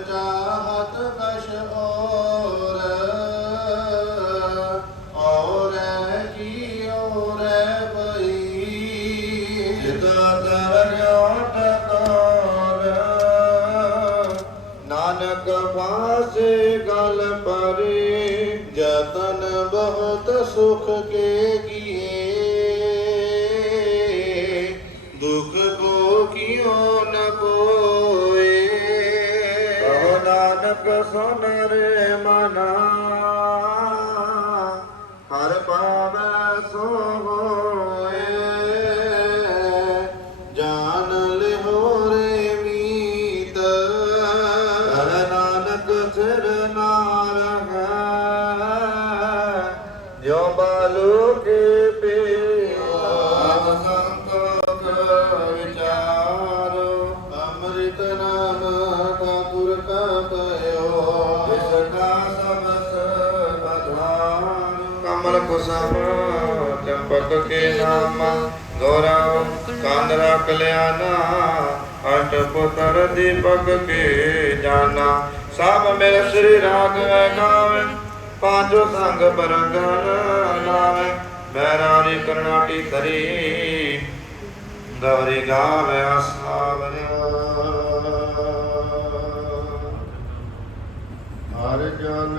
ਚਾਹਤ ਕਛ ਔਰ ਔਰ ਕੀ ਔਰ ਪਈ ਜਿਤ ਕਰ ਤਾਰ ਨਾਨਕ ਪਾਸੇ ਗਲ ਪਰੇ ਜਤਨ ਬਹੁਤ ਸੁਖ ਕੇ ਸੁਨ ਰੇ ਮਨਾ। ਹਰ ਪਾਵੈ ਸੋ ਚੰਪਕ ਕੇ ਨਾਮ ਗੌਰਵ ਕਾਂਦਰਾ ਕਲਿਆਣਾ ਅਟ ਪੁੱਤਰ ਦੀਪਕ ਕੇ ਜਾਣਾ ਸਭ ਮੇਰੇ ਸ੍ਰੀ ਰਾਗਵੈ ਗਾਵੇ ਪਾਂਚੋ ਸੰਗ ਬਰੰਗਨ ਲਾਵੇ। ਬੈਰਾਰੀ ਕਰਨਾਟੀ ਤਰੀ ਦਵਰੀ ਗਾਵੇ ਅਸਾਵਰਿਆ ਹਰ ਜਨ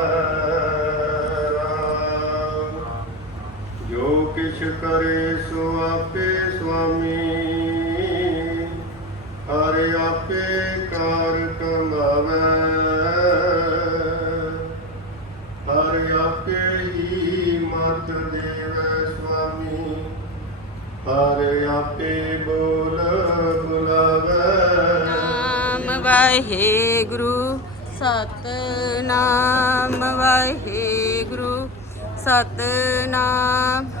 ਜੋ ਕਰੇ ਸੋ ਆਪੇ ਸੁਆਮੀ। ਹਰ ਆਪੇ ਕਾਰ ਕਮਾਵੇ। ਹਰ ਆਪੇ ਹੀ ਮਤ ਦੇਵੇ ਸੁਆਮੀ। ਹਰ ਆਪੇ ਬੋਲ ਬੁਲਾਵੇ। ਨਾਮ ਵਾਹਿਗੁਰੂ, ਸਤਨਾਮ ਵਾਹਿਗੁਰੂ, ਸਤਨਾਮ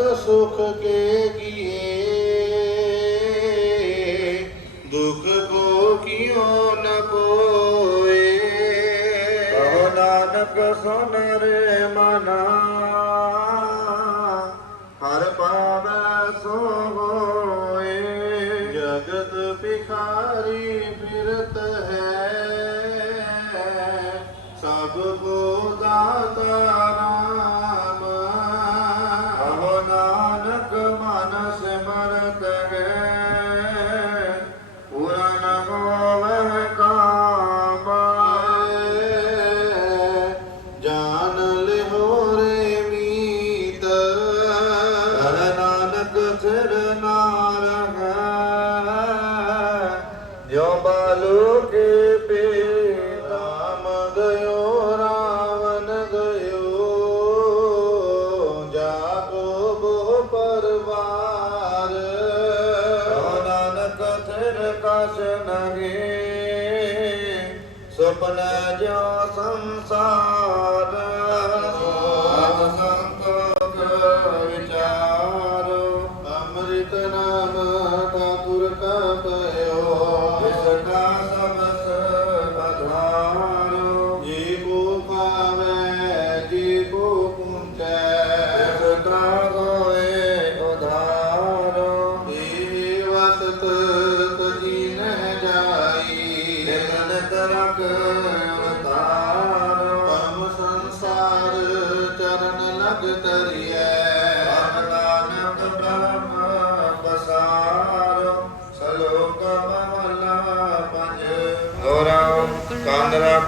ਬਹੁਤ ਸੁਖ ਕੇ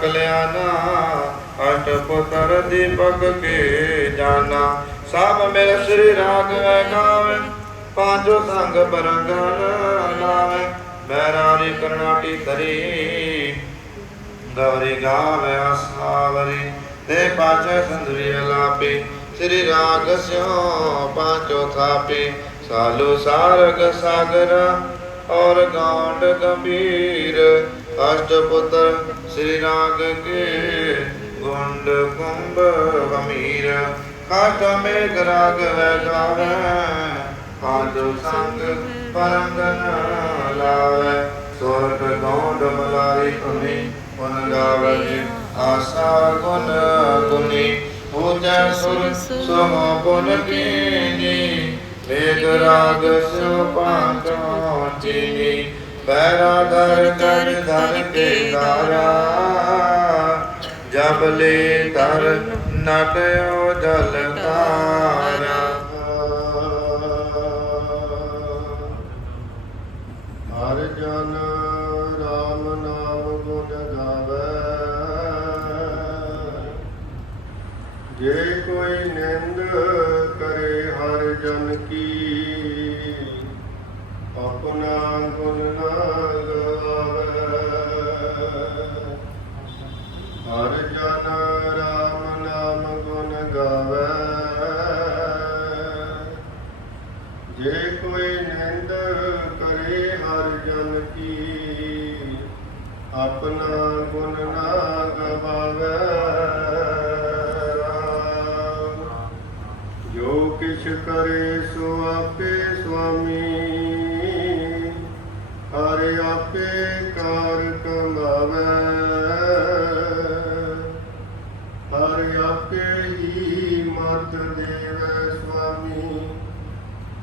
ਕੰਨ ਰਖ ਅਟ ਪੁੱਤਰ ਦੀਪਕ ਕੇ ਜਾਨਾ। ਸਭ ਮੇਰੇ ਸ੍ਰੀ ਰਾਗ ਵੈ ਗਾਵੇ ਪਾਂਚੋ ਸੰਗ ਬਰੰਗਨ ਲਾਵੇ। ਬੈਰਾਰੀ ਕਰਨਾਟੀ ਤਰੀ ਗੌਰੀ ਗਾਵੇ ਅਸਾਵਰੀ। ਤੇ ਪਾਚੈ ਸੰਦਰੀ ਅਲਾਪੇ, ਸ੍ਰੀ ਰਾਗ ਸਿਓ ਪਾਂਚੋ ਥਾਪੇ। ਸਾਲੂ ਸਾਰਗ ਸਾਗਰ, ਔਰ ਗਾਂਡ ਗੰਭੀਰ, ਅਸ਼ਟ ਪੁੱਤਰ ਸ੍ਰੀ ਰਾਗ ਕੇ ਗੁੰਡ ਕੁੰਭ ਗਮੀਰ ਕਾਟ ਮੇਘ ਰਾਗ ਹੈ ਗਾਵੇ ਪਾਂਚੋ ਸੰਗ ਪਰੰਗਨ ਲਾਵੇ ਸੋਰਠ ਗੌਂਡ ਮਲਾਰੀ ਤੁਮੀ ਪੁਨ ਗਾਵੇ, ਆਸਾ ਗੁਣ ਗੁਨੀ ਪੂਜਾ ਸੁਰ ਸਮੋ ਗੁਣ ਕੀਨੀ ਵੇਦ ਰਾਗ ਸਿਉ ਪਾਂਚੋ ਚੀਨੀ। ਬੈਰਾ ਦਰ ਕਰ ਧਰ ਕੇ ਦਾਰਾ ਜਬ ਲੈ ਧਰ ਨਟਿਓ ਜਲ ਤਾਰਾ ਹਰ ਜਨ ਰਾਮ ਨਾਮ ਗੁਣ ਗਾਵੇ। ਜੇ ਕੋਈ ਨਿੰਦ ਕਰੇ ਹਰ ਜਨ ਕੀ ਆਪਣਾ ਗੁਣ ਨਾ ਗਾਵੇ ਹਰ ਜਨ ਰਾਮ ਨਾਮ ਗੁਣ ਗਾਵੇ ਜੇ ਕੋਈ ਨਿੰਦ ਕਰੇ ਹਰ ਜਨ ਕੀ ਆਪਣਾ ਗੁਣ ਨਾ ਗਵਾਵੇ ਰਾਮ। ਜੋ ਕਿਛ ਕਰੇ ਸੋ ਆਪੇ ਸੁਆਮੀ ਹਰ ਆਪੇ ਕਾਰ ਕਮਾਵੇ। ਹਰ ਆਪੇ ਹੀ ਮਤ ਦੇਵੇ ਸੁਆਮੀ।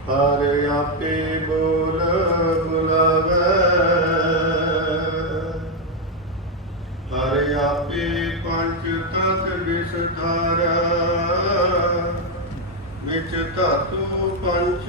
ਹਰ ਆਪੇ ਬੋਲ ਬੁਲਾਵੇ। ਹਰ ਆਪੇ ਪੰਜ ਤਤ ਵਿਸਧਾਰਾ ਵਿੱਚ ਧਾਤੂ ਪੰਜ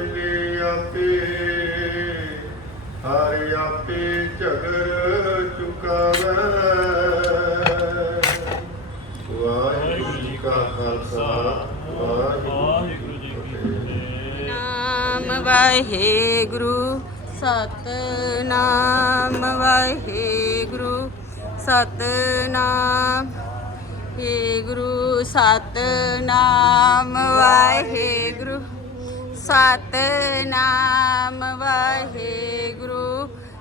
ਹਰ ਆਪੇ ਝਗਰ ਚੁਕਾਵੇ। ਵਾਹਿਗੁਰੂ ਜੀ ਕਾ ਖਾਲਸਾ, ਵਾਹਿਗੁਰੂ ਜੀ ਕੀ ਫਤਿਹ। ਨਾਮ ਵਾਹਿਗੁਰੂ, ਸਤਨਾਮ ਵਾਹਿਗੁਰੂ, ਸਤਨਾਮ। ਏ ਗੁਰੂ, ਸਤਨਾਮ ਵਾਹਿਗੁਰੂ ਸਤਨਾਮ ਵਾਹਿਗੁਰੂ।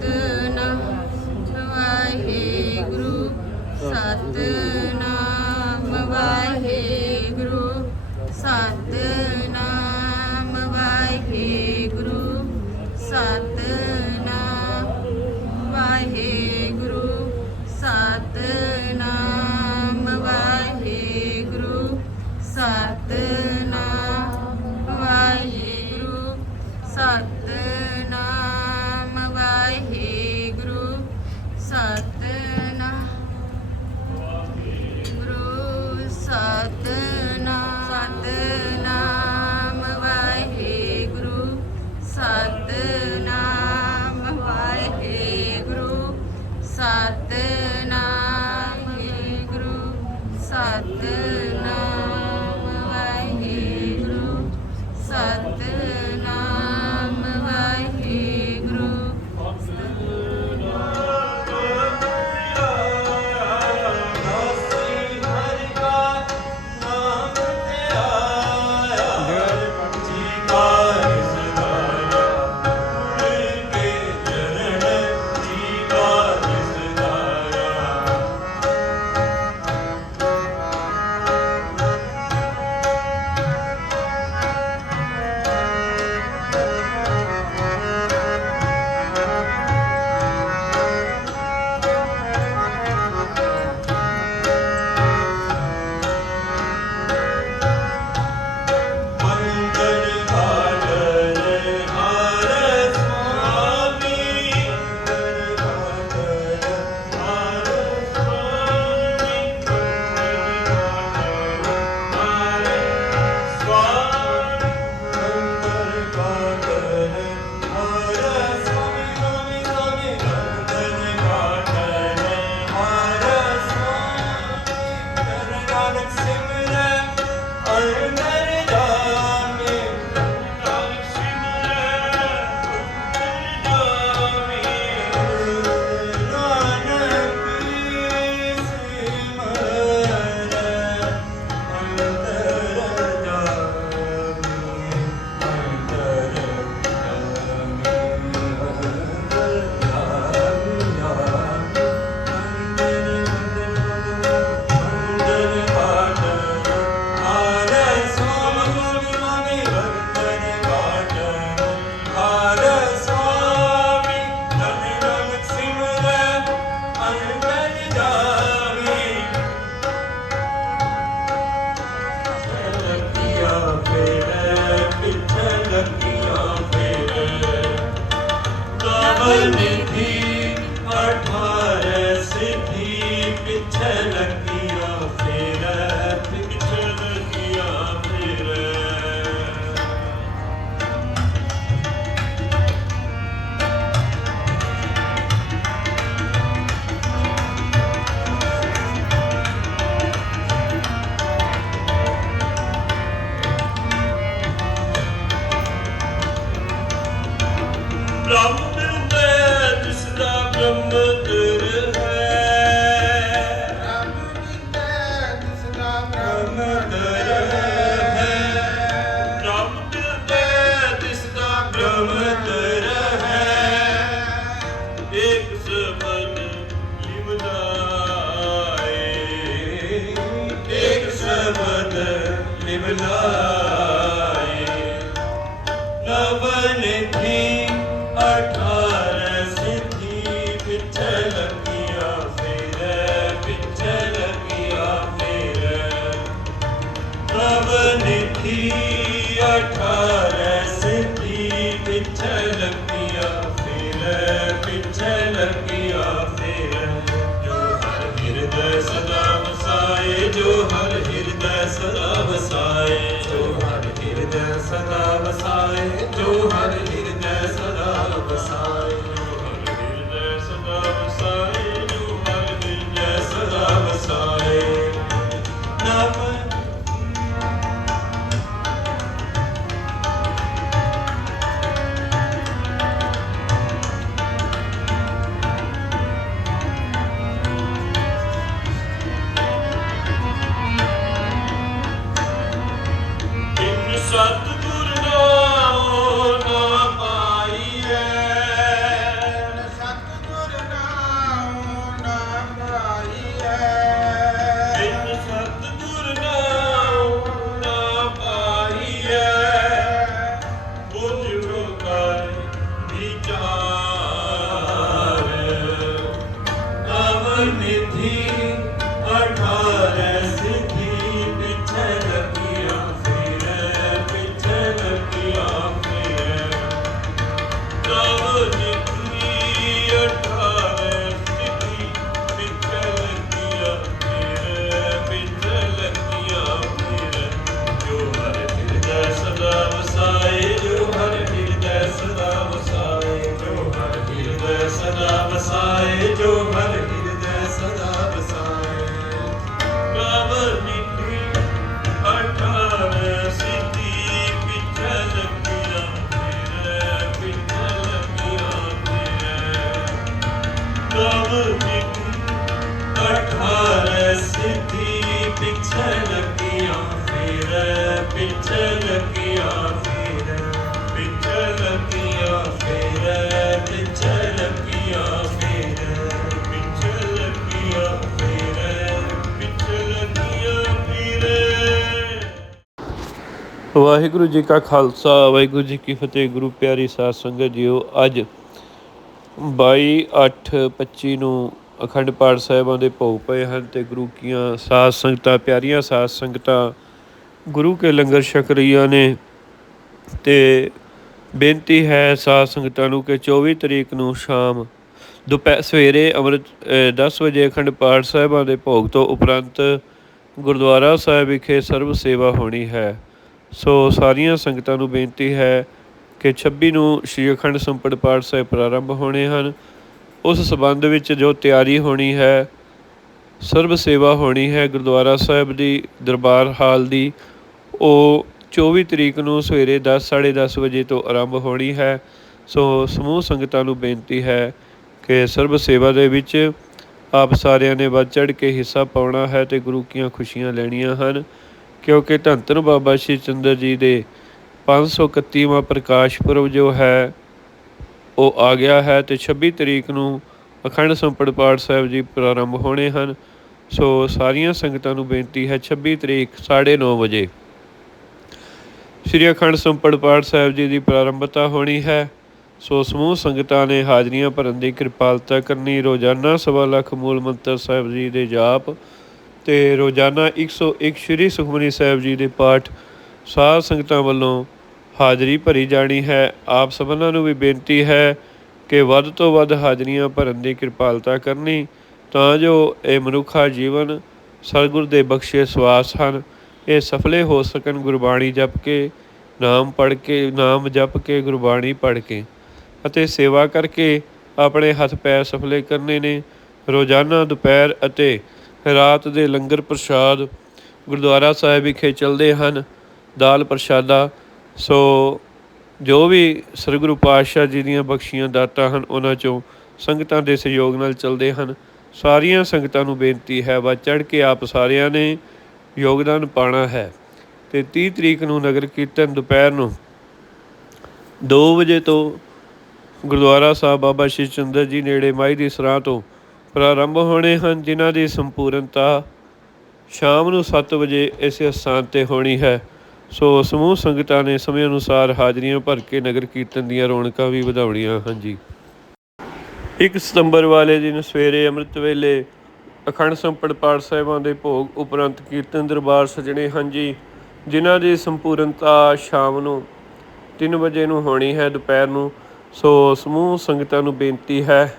ਸਤਨਾਮ ਵਾਹਿਗੁਰੂ ਸਤਨਾਮ ਵਾਹਿਗੁਰੂ ਜੀ ਕਾ ਖਾਲਸਾ ਵਾਹਿਗੁਰੂ ਜੀ ਕੀ ਫਤਿਹ। ਗੁਰੂ ਪਿਆਰੀ ਸਾਧ ਸੰਗਤ ਜੀਓ ਅੱਜ 22/8/25 ਨੂੰ ਅਖੰਡ ਪਾਠ ਸਾਹਿਬਾਂ ਦੇ ਭੋਗ ਪਏ ਹਨ ਤੇ ਗੁਰੂ ਕੀਆਂ ਸਾਧ ਸੰਗਤਾਂ ਪਿਆਰੀਆਂ ਸਾਧ ਸੰਗਤਾਂ ਗੁਰੂ ਕੇ ਲੰਗਰ ਛਕ ਰਹੀਆਂ ਨੇ ਤੇ ਬੇਨਤੀ ਹੈ ਸਾਧ ਸੰਗਤਾਂ ਨੂੰ ਕਿ 24 ਤਰੀਕ ਨੂੰ ਸ਼ਾਮ ਦੁਪਹਿਰ ਸਵੇਰੇ ਅੰਮ੍ਰਿਤ ਅ, 10 ਵਜੇ ਅਖੰਡ ਪਾਠ ਸਾਹਿਬਾਂ ਦੇ ਭੋਗ ਤੋਂ ਉਪਰੰਤ ਗੁਰਦੁਆਰਾ ਸਾਹਿਬ ਵਿਖੇ ਸਰਵ ਸੇਵਾ ਹੋਣੀ ਹੈ। ਸੋ ਸਾਰੀਆਂ ਸੰਗਤਾਂ ਨੂੰ ਬੇਨਤੀ ਹੈ ਕਿ 26 ਨੂੰ ਸ੍ਰੀ ਅਖੰਡ ਸੰਪੜ ਪਾਠ ਸਾਹਿਬ ਪ੍ਰਾਰੰਭ ਹੋਣੇ ਹਨ। ਉਸ ਸਬੰਧ ਵਿੱਚ ਜੋ ਤਿਆਰੀ ਹੋਣੀ ਹੈ, ਸਰਬ ਸੇਵਾ ਹੋਣੀ ਹੈ ਗੁਰਦੁਆਰਾ ਸਾਹਿਬ ਦੀ, ਦਰਬਾਰ ਹਾਲ ਦੀ, ਉਹ 24 ਤਰੀਕ ਨੂੰ ਸਵੇਰੇ 10 10:30 ਵਜੇ ਤੋਂ ਆਰੰਭ ਹੋਣੀ ਹੈ। ਸੋ ਸਮੂਹ ਸੰਗਤਾਂ ਨੂੰ ਬੇਨਤੀ ਹੈ ਕਿ ਸਰਬ ਸੇਵਾ ਦੇ ਵਿੱਚ ਆਪ ਸਾਰਿਆਂ ਨੇ ਵੱਧ ਚੜ੍ਹ ਕੇ ਹਿੱਸਾ ਪਾਉਣਾ ਹੈ ਤੇ ਗੁਰੂ ਕੀਆਂ ਖੁਸ਼ੀਆਂ ਲੈਣੀਆਂ ਹਨ। ਕਿਉਂਕਿ ਧੰਨ ਧੰਨ ਬਾਬਾ ਸ਼੍ਰੀ ਚੰਦਰ ਜੀ ਦੇ 531ਵਾਂ ਪ੍ਰਕਾਸ਼ ਪੁਰਬ ਜੋ ਹੈ, ਉਹ ਆ ਗਿਆ ਹੈ ਤੇ 26 ਤਰੀਕ ਨੂੰ ਅਖੰਡ ਸੰਪੜ ਪਾਠ ਸਾਹਿਬ ਜੀ ਪ੍ਰਾਰੰਭ ਹੋਣੇ ਹਨ। ਸੋ ਸਾਰੀਆਂ ਸੰਗਤਾਂ ਨੂੰ ਬੇਨਤੀ ਹੈ 26 ਤਰੀਕ 9:30 ਵਜੇ। ਸ੍ਰੀ ਅਖੰਡ ਸੰਪੜ ਪਾਠ ਸਾਹਿਬ ਜੀ ਦੀ ਪ੍ਰਾਰੰਭਤਾ ਹੋਣੀ ਹੈ। ਸੋ ਸਮੂਹ ਸੰਗਤਾਂ ਨੇ ਹਾਜ਼ਰੀਆਂ ਭਰਨ ਦੀ ਕਿਰਪਾਲਤਾ ਕਰਨੀ। ਰੋਜ਼ਾਨਾ ਸਵਾ ਲੱਖ ਮੂਲ ਮੰਤਰ ਸਾਹਿਬ ਜੀ ਦੇ ਜਾਪ ਤੇ ਰੋਜ਼ਾਨਾ 101 ਸ਼੍ਰੀ ਸੁਖਮਨੀ ਸਾਹਿਬ ਜੀ ਦੇ ਪਾਠ ਸਾਧ ਸੰਗਤਾਂ ਵੱਲੋਂ ਹਾਜ਼ਰੀ ਭਰੀ ਜਾਣੀ ਹੈ। ਆਪ ਸਭਨਾਂ ਨੂੰ ਵੀ ਬੇਨਤੀ ਹੈ ਕਿ ਵੱਧ ਤੋਂ ਵੱਧ ਹਾਜ਼ਰੀਆਂ ਭਰਨ ਦੀ ਕਿਰਪਾਲਤਾ ਕਰਨੀ, ਤਾਂ ਜੋ ਇਹ ਮਨੁੱਖਾ ਜੀਵਨ ਸਤਿਗੁਰ ਦੇ ਬਖਸ਼ੇ ਸਵਾਸ ਹਨ। ਇਹ ਸਫਲੇ ਹੋ ਸਕਣ, ਗੁਰਬਾਣੀ ਜਪ ਕੇ, ਨਾਮ ਪੜ੍ਹ ਕੇ, ਨਾਮ ਜਪ ਕੇ, ਗੁਰਬਾਣੀ ਪੜ੍ਹ ਕੇ। ਅਤੇ ਸੇਵਾ ਕਰਕੇ ਆਪਣੇ ਹੱਥ ਪੈਰ ਸਫਲੇ ਕਰਨੇ ਨੇ। ਰੋਜ਼ਾਨਾ ਦੁਪਹਿਰ ਅਤੇ ਰਾਤ ਦੇ ਲੰਗਰ ਪ੍ਰਸ਼ਾਦ ਗੁਰਦੁਆਰਾ ਸਾਹਿਬ ਵਿਖੇ ਚੱਲਦੇ ਹਨ, ਦਾਲ ਪ੍ਰਸ਼ਾਦਾ। ਸੋ ਜੋ ਵੀ ਸ੍ਰੀ ਗੁਰੂ ਪਾਤਸ਼ਾਹ ਜੀ ਦੀਆਂ ਬਖਸ਼ੀਆਂ ਦਾਤਾਂ ਹਨ, ਉਹਨਾਂ ਚੋਂ ਸੰਗਤਾਂ ਦੇ ਸਹਿਯੋਗ ਨਾਲ ਚੱਲਦੇ ਹਨ। ਸਾਰੀਆਂ ਸੰਗਤਾਂ ਨੂੰ ਬੇਨਤੀ ਹੈ ਵਾ ਚੜ ਕੇ ਆਪ ਸਾਰਿਆਂ ਨੇ ਯੋਗਦਾਨ ਪਾਣਾ ਹੈ। ਤੇ 30 ਤਰੀਕ ਨੂੰ ਨਗਰ ਕੀਰਤਨ ਦੁਪਹਿਰ ਨੂੰ 2 ਵਜੇ ਤੋਂ ਗੁਰਦੁਆਰਾ ਸਾਹਿਬ ਬਾਬਾ ਸ਼੍ਰੀ ਚੰਦਰ ਜੀ ਨੇੜੇ ਮਾਈ ਦੀ ਸਰਾਂ ਤੋਂ ਪ੍ਰਾਰੰਭ ਹੋਣੇ ਹਨ, ਜਿਨ੍ਹਾਂ ਦੀ ਸੰਪੂਰਨਤਾ ਸ਼ਾਮ ਨੂੰ 7 ਵਜੇ ਇਸੇ ਸਥਾਨ ਤੇ ਹੋਣੀ ਹੈ। ਸੋ ਸਮੂਹ ਸੰਗਤਾਂ ਨੇ ਸਮੇਂ ਅਨੁਸਾਰ ਹਾਜ਼ਰੀਆਂ ਭਰ ਕੇ ਨਗਰ ਕੀਰਤਨ ਦੀਆਂ ਰੌਣਕਾਂ ਵੀ ਵਧਾਉਣੀਆਂ ਹਨ ਜੀ। 1 ਸਤੰਬਰ ਵਾਲੇ ਦਿਨ ਸਵੇਰੇ ਅੰਮ੍ਰਿਤ ਵੇਲੇ ਅਖੰਡ ਸੰਪੜ ਪਾਠ ਸਾਹਿਬਾਂ ਦੇ ਭੋਗ ਉਪਰੰਤ ਕੀਰਤਨ ਦਰਬਾਰ ਸਜਣੇ ਹਨ ਜੀ, ਜਿਨ੍ਹਾਂ ਦੀ ਸੰਪੂਰਨਤਾ ਸ਼ਾਮ ਨੂੰ 3 ਵਜੇ ਨੂੰ ਹੋਣੀ ਹੈ, ਦੁਪਹਿਰ ਨੂੰ। ਸੋ ਸਮੂਹ ਸੰਗਤਾਂ ਨੂੰ ਬੇਨਤੀ ਹੈ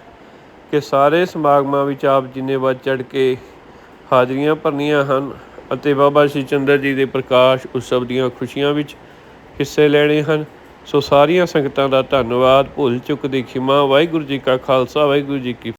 ਕਿ ਸਾਰੇ ਸਮਾਗਮਾਂ ਵਿੱਚ ਆਪ ਜਿੰਨੇ ਵੱਧ ਚੜ ਕੇ ਹਾਜ਼ਰੀਆਂ ਭਰਨੀਆਂ ਹਨ ਅਤੇ ਬਾਬਾ ਸ਼੍ਰੀ ਚੰਦਰ ਜੀ ਦੇ ਪ੍ਰਕਾਸ਼ ਉਤਸਵ ਦੀਆਂ ਖੁਸ਼ੀਆਂ ਵਿੱਚ ਹਿੱਸੇ ਲੈਣੇ ਹਨ, ਸੋ ਸਾਰੀਆਂ ਸੰਗਤਾਂ ਦਾ ਧੰਨਵਾਦ। ਭੁੱਲ ਚੁੱਕ ਦੀ ਖਿਮਾ ਵਾਹਿਗੁਰੂ ਜੀ ਕਾ ਖਾਲਸਾ, ਵਾਹਿਗੁਰੂ ਜੀ ਕੀ